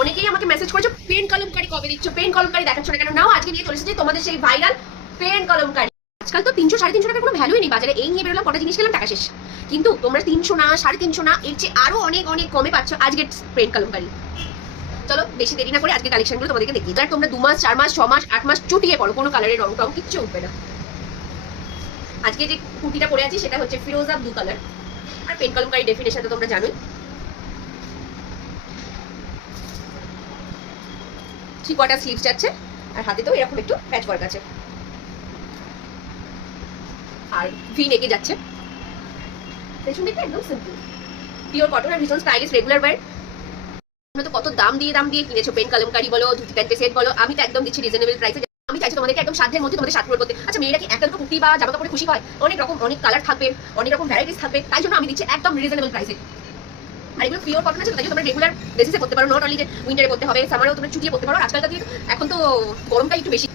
অনেকেই আমাকে মেসেজ করেছো পেন কলমকারি কবে দিচ্ছ, পেন কলমকারি দেখাচ্ছ না কেন? নাও আজকে নিয়ে চলে এসেছি তোমাদের সেই ভাইরাল পেন কলমকারি। আজকাল তো 300-350 টাকার কোনো ভ্যালুই নেই বাজারে। এই নিয়ে বেরোলাম, কটা জিনিস খেলাম, টাকা শেষ। কিন্তু তোমরা 300 না, 350 না, এর চেয়ে আরো অনেক অনেক কমে পাচ্ছ আজকের পেন কলমকারি। চলো বেশি দেরি না করে আজকে কালেকশনগুলো তোমাদেরকে দেখি। আর তোমরা 2 মাস 4 মাস 6 মাস 8 মাস চুটিয়ে পড়ো, কোনো কালারের রং টং কিচ্ছু উঠবে না। আজকে যে কুর্তিটা পরে আছি সেটা হচ্ছে ফিরোজা ব্লু কালার। আর পেন কলমকারি ডেফিনেশন তো তোমরা জানোই। 3/4 স্লিভস যাচ্ছে আর হাতে তো এরকম একটু প্যাচ ওয়ার্ক আছে আর ভি নেকে যাচ্ছে। পেছন দিকটা একদম সিম্পল পিওর কটন আর ভীষণ স্টাইলিশ রেগুলার ওয়্যার। তোমরা তো কত দাম দিয়ে কিনেছো পেন কলমকারি বলো, ধুতি প্যান্ট সেট বলো, আমি তো একদম দিচ্ছি রিজনেবল প্রাইসে। আমি চাইছি তোমাদেরকে একদম সাধ্যের মধ্যে তোমাদের সাথ পূরণ করতে। আচ্ছা মেয়েরা কি একটা দুটো কুর্তি বা জামা কাপড়ে খুশি হয়? অনেক রকম অনেক কালার থাকবে, অনেক রকম ভ্যারাইটিস থাকবে, তাই জন্য আমি দিচ্ছি একদম রিজনেবল প্রাইসে। আর এগুলো পিওর কটন আছে, তাই তোমরা রেগুলার বেসিসে পড়তে পারো, নট অনলি যে উইন্টারে পড়তে হবে, সামারেও তোমরা চুটিয়ে পড়তে পারো। আজকালকার দিনে এখন তো গরমটা একটু বেশি,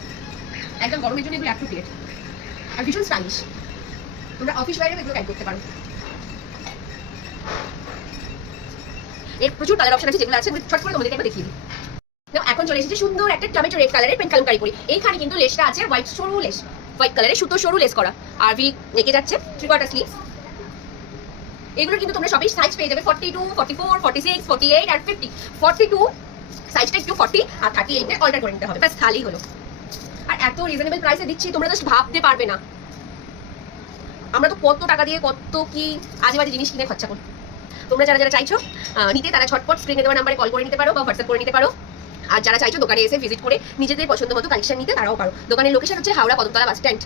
একদম গরমের জন্য এগুলো অ্যাপ্রোপ্রিয়েট আর ভীষণ স্টাইলিশ। তোমরা অফিস ওয়্যারেও এগুলো ক্যারি করতে পারো। এর প্রচুর কালার অপশন আছে, যেগুলো আছে ছট করে তোমাদেরকে একবার দেখিয়ে দিই। এখন চলে এসেছে সুন্দর একটা টমেটো রেড কালারের পেন কলমকারি পরি। এইখানে কিন্তু লেসটা আছে হোয়াইট সরু লেস, হোয়াইট কালারের সুতো সরু লেস করা আর ভি নেকে যাচ্ছে 3/4 স্লিভস। এগুলো কিন্তু তোমরা সবই সাইজ পেয়ে যাবে 42, 44, 46, 48 আর 50। 42 সাইজটা একটু 40 আর 38 এ অল্টার করে নিতে হবে, ব্যাস খালি হলো। আর এত রিজনেবল প্রাইসে দিচ্ছি তোমরা জাস্ট ভাবতে পারবে না। আমরা তো কত টাকা দিয়ে কত কি আজে বাজে জিনিস কিনে খরচা করি। তোমরা যারা যারা চাইছো নিতে তারা ঝটপট স্ক্রিনে দেওয়া নাম্বারে কল করে নিতে পারো বা হোয়াটসঅ্যাপ করে নিতে পারো। আর যারা চাইছো দোকানে এসে ভিজিট করে নিজেদের পছন্দ মতো কালেকশন নিতে তারাও পারো। দোকানের লোকেশন হচ্ছে হাওড়া কদমতলা বাস স্ট্যান্ড।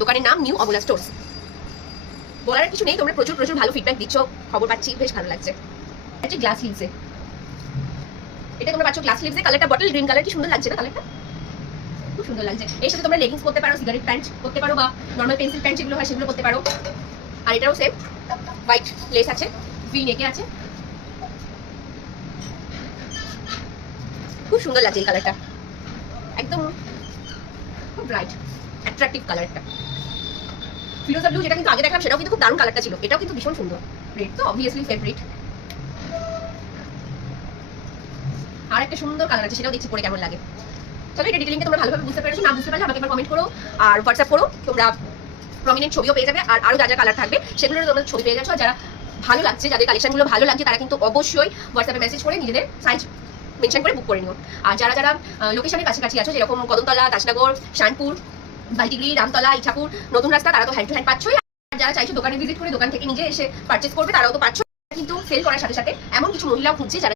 দোকানের নাম নিউ অমলা স্টোর্স। বলার কিছু নেই, তোমরা প্রচুর প্রচুর ভালো ফিডব্যাক দিচ্ছ, খবর পাচ্ছি, বেশ ভালো লাগছে। এটা গ্লাস লিভসে, এটা তোমরা পাচ্ছ গ্লাস লিভসে। কালারটা বটল গ্রিন কালার, কি সুন্দর লাগছে না কালারটা? খুব সুন্দর লাগছে। এর সাথে তোমরা লেগিংস করতে পারো, সিগারেট প্যান্ট করতে পারো বা নর্মাল পেন্সিল প্যান্ট যেগুলো হয় সেগুলো করতে পারো। আর এটাও সেম হোয়াইট লেস আছে, ভি নেকে আছে, খুব সুন্দর লাগছে এই কালারটা, একদম খুব ব্রাইট অ্যাট্রাকটিভ কালার একটা। ফিরোজা ব্লু যেটা কিন্তু আগে দেখলাম সেটাও কিন্তু খুব দারুণ কালারটা ছিল, এটাও কিন্তু ভীষণ সুন্দর। রেড তো অবভিয়াসলি ফেভারিট। আর একটা সুন্দর কালার আছে, সেটাও দেখছি পরে কেমন লাগে। চলো এটা ডিটেইলিংটা তোমরা ভালোভাবে বুঝতে পেরেছো, না বুঝতে পারলে আমাকে একবার কমেন্ট করো আর হোয়াটসঅ্যাপ করো। তোমরা প্রমিনেন্ট ছবিও পেয়ে যাবে আর আরও যা যা কালার থাকবে সেগুলোর তোমরা ছবি পেয়ে যাচ্ছ। যারা ভালো লাগছে, যাদের কালেকশনগুলো ভালো লাগছে তারা কিন্তু অবশ্যই হোয়াটসঅ্যাপে মেসেজ করে নিজেদের সাইজ মেনশন করে বুক করে নিও। আর যারা যারা লোকেশনের কাছাকাছি আছো, যেরকম কদমতলা, দাসনগর, শানপুর, বালটিগিরি, রামতলা, ইছাপুর, নতুন রাস্তা, তারা তো হ্যান্ড টু হ্যান্ড পাচ্ছই। আর যারা চাইছো দোকানে ভিজিট করে দোকান থেকে নিজে এসে পারচেস করবে তারাও তো পাচ্ছ। কিন্তু সেল করার সাথে সাথে এমন কিছু মহিলাও খুঁজছে যারা